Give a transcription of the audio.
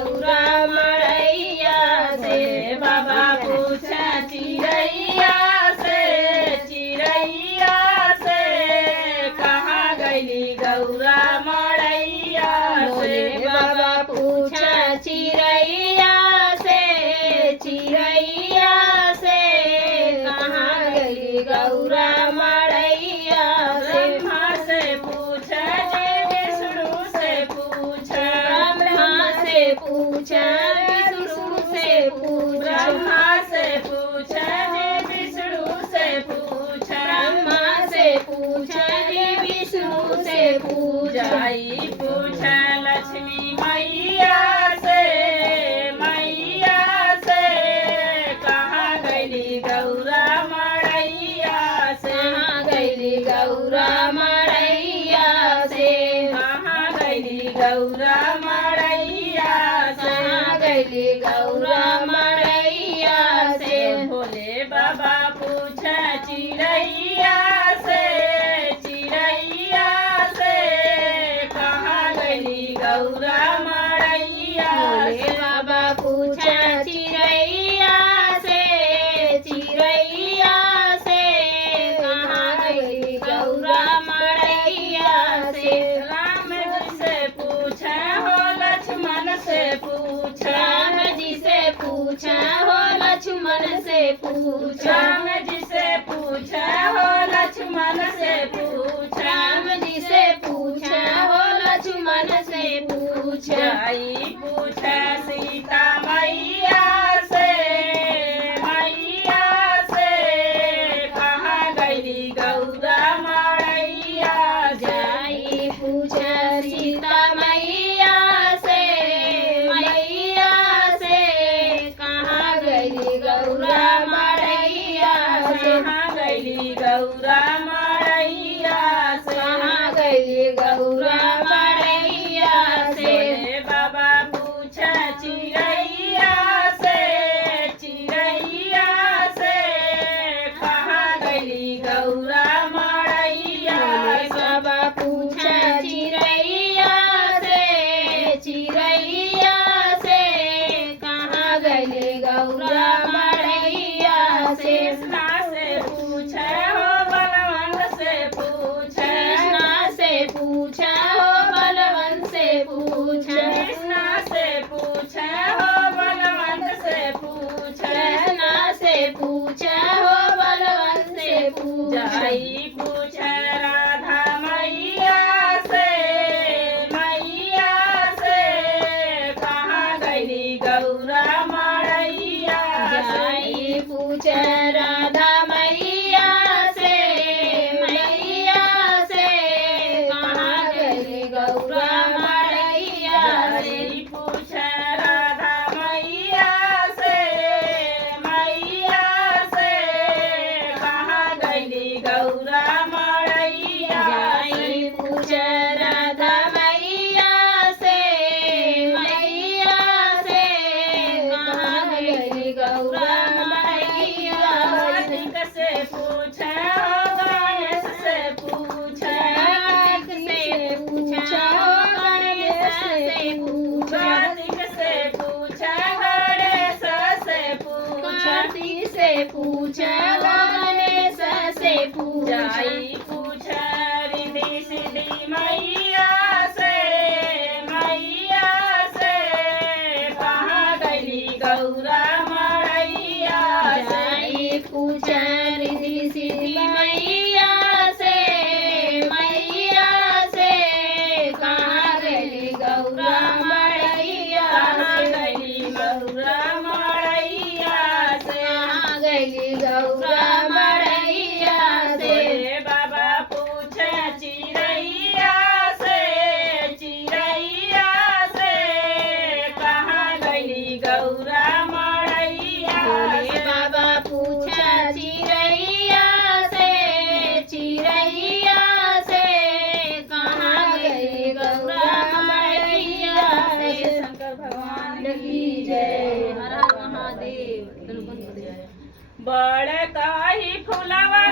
गौरा मड़ैया से। बाबा पूछा चिड़ैया से, चिड़ैया से कहाँ गईली गौरा मड़ैया से। बाबा पूछा चिड़ैया से, चिड़ैया से कहाँ गईली गौरा मड़ैया से। ब्रह्मा से पूछा जे विष्णु से पूछा, ब्रह्मा से पूछा विष्णु से पूछा, ब्रह्मा से पूछा जे विष्णु से पूछा, ब्रह्मा से पूछा जे विष्णु से पूछा। पूछा लक्ष्मी मैया से, मैया से कहाँ गईली गौरा मड़ैया से। कहाँ गईली गौरा मड़ैया से, कहाँ गईली गौरा मड़ैया से, कहाँ गईली गौरा मड़ैया से। भोले बाबा पूछा चिड़ैया से, चिड़ैया से कहाँ गईली गौरा मड़ैया। भोले बाबा पूछा चिड़ैया से, चिड़ैया से कहाँ गईली गौरा मड़ैया से। राम जी से पूछा हो लक्ष्मण से पूछा, राम जी से पूछा हो लक्ष्मण से पूछा, राम जी से पूछा हो लक्ष्मण से पूछा, राम जी से पूछा हो लक्ष्मण से पूछा। पूछा सीता मैया से, मैया से कहाँ गईली गौरा मड़ैया। जाई पूछा सीता मैया से, मैया से कहाँ गईली गौरा मड़ैया से। कहाँ गईली गौरा मड़ैया से, कहाँ गईली गौरा मड़ैया से। बाबा पूछा चिड़ैया से, चिड़ैया से कहाँ गईली गौरा मड़ैया। बाबा पूछा चिड़ैया से, चिड़ैया से कहाँ गईली गौरा मड़ैया से। कृष्णा से पूछा हो बलवंत से पूछा, कृष्णा से पूछा हो बलवंत से पूछा, कृष्णा से पूछा हो बलवंत से पूछा, कृष्णा से पूछा हो बलवंत से पूछा। पूछा राधा मैया से, मैया से कहाँ गईली गौरा मड़ैया। पूछा राधा मैया से, मैया से कहाँ गईली गौरा मड़ैया से। पूछा राधा मैया से, मैया से कहाँ गईली गौरा मड़ैया से। पूछा राधा मैया से, मैया से कहाँ गईली गौरा मड़ैया से। कार्तिक से पूछा गणेश से पूछा, कार्तिक से पूछा गणेश से पूछा, कार्तिक से पूछा गणेश से पूछा, कार्तिक से पूछा गणेश से पूछा। पूछा रिद्धि सिद्धि मैया से, मैया से कहाँ गईली गौरा मड़ैया से। पूछा रिद्धि सिद्धि मैया से, मैया से कहाँ गईली गौरा मड़ैया। कहाँ गईली गौरा मड़ैया से, कहाँ गईली गौरा मड़ैया से। बाबा पूछा चिड़ैया से, चिड़ैया से कहाँ गईली गौरा मड़ैया। भोले बाबा पूछा चिड़ैया से, चिड़ैया से कहाँ गईली गौरा मड़ैया से। शंकर भगवान की जय। हर हर महादेव। बड़ काही फुलवा